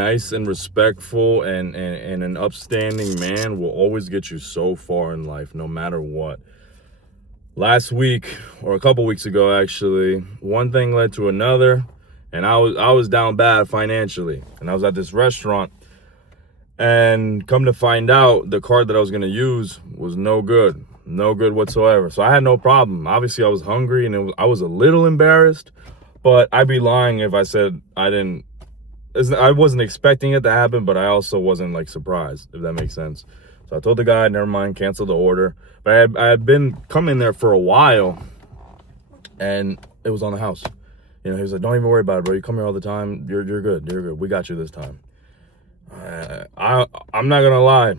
Nice and respectful and an upstanding man will always get you so far in life, no matter what. Last week, or a couple weeks ago actually, one thing led to another, and I was down bad financially. And I was at this restaurant, and come to find out, the card that I was gonna use was no good whatsoever. So I had no problem. Obviously I was hungry, and I was a little embarrassed, but I'd be lying if I said I wasn't expecting it to happen, but I also wasn't like surprised, if that makes sense. So I told the guy, never mind, cancel the order. But I had been coming there for a while, and it was on the house. You know, he was like, don't even worry about it, bro. You come here all the time. You're good. You're good. We got you this time. I'm not gonna lie.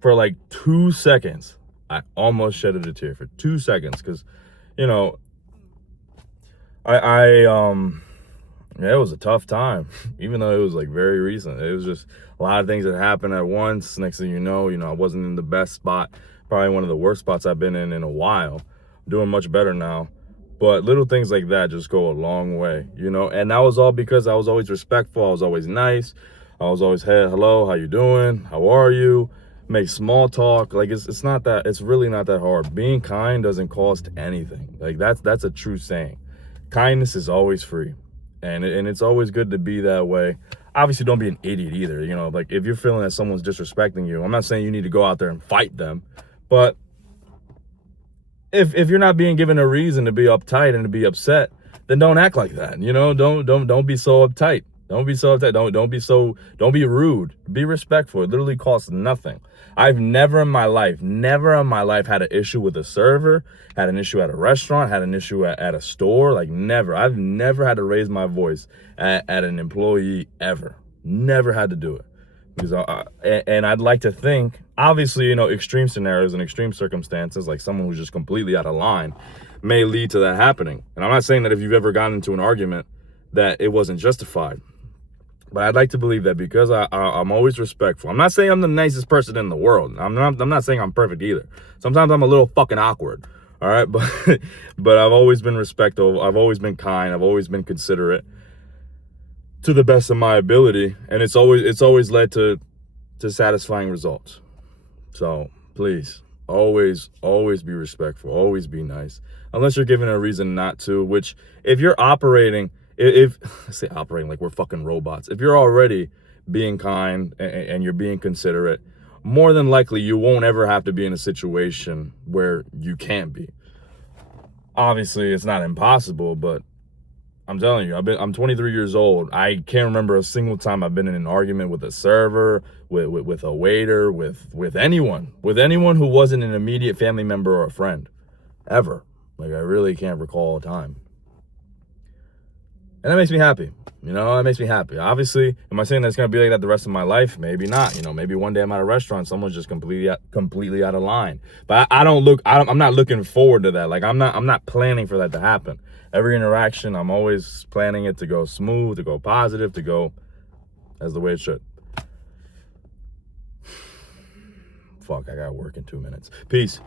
For like 2 seconds, I almost shedded a tear for 2 seconds, because, you know, yeah, it was a tough time, even though it was like very recent. It was just a lot of things that happened at once. Next thing you know, I wasn't in the best spot, probably one of the worst spots I've been in a while. I'm doing much better now. But little things like that just go a long way, and that was all because I was always respectful. I was always nice. I was always, hey, hello, how you doing? How are you? Make small talk. Like, it's really not that hard. Being kind doesn't cost anything. Like, that's a true saying. Kindness is always free. And it's always good to be that way. Obviously, don't be an idiot either. Like, if you're feeling that someone's disrespecting you, I'm not saying you need to go out there and fight them. But if you're not being given a reason to be uptight and to be upset, then don't act like that. Don't be so uptight. Don't be so uptight. Don't be rude. Be respectful. It literally costs nothing. I've never in my life had an issue with a server, had an issue at a restaurant, had an issue at a store. Like, never. I've never had to raise my voice at an employee ever. Never had to do it. Because and I'd like to think, obviously, extreme scenarios and extreme circumstances, like someone who's just completely out of line, may lead to that happening. And I'm not saying that if you've ever gotten into an argument that it wasn't justified. But I'd like to believe that because I'm always respectful. I'm not saying I'm the nicest person in the world. I'm not saying I'm perfect either. Sometimes I'm a little fucking awkward. All right, but I've always been respectful. I've always been kind. I've always been considerate to the best of my ability, and it's always led to satisfying results. So please, always be respectful. Always be nice, unless you're given a reason not to. Which, if you're operating. If I say operating like we're fucking robots, if you're already being kind and you're being considerate, more than likely you won't ever have to be in a situation where you can't be. Obviously, it's not impossible, but I'm telling you, I'm 23 years old. I can't remember a single time I've been in an argument with a server, with a waiter, with anyone who wasn't an immediate family member or a friend, ever. Like, I really can't recall a time. And that makes me happy. That makes me happy. Obviously, am I saying that it's going to be like that the rest of my life? Maybe not. Maybe one day I'm at a restaurant, someone's just completely out of line. But I'm not looking forward to that. Like, I'm not planning for that to happen. Every interaction, I'm always planning it to go smooth, to go positive, to go as the way it should. Fuck, I got work in 2 minutes. Peace.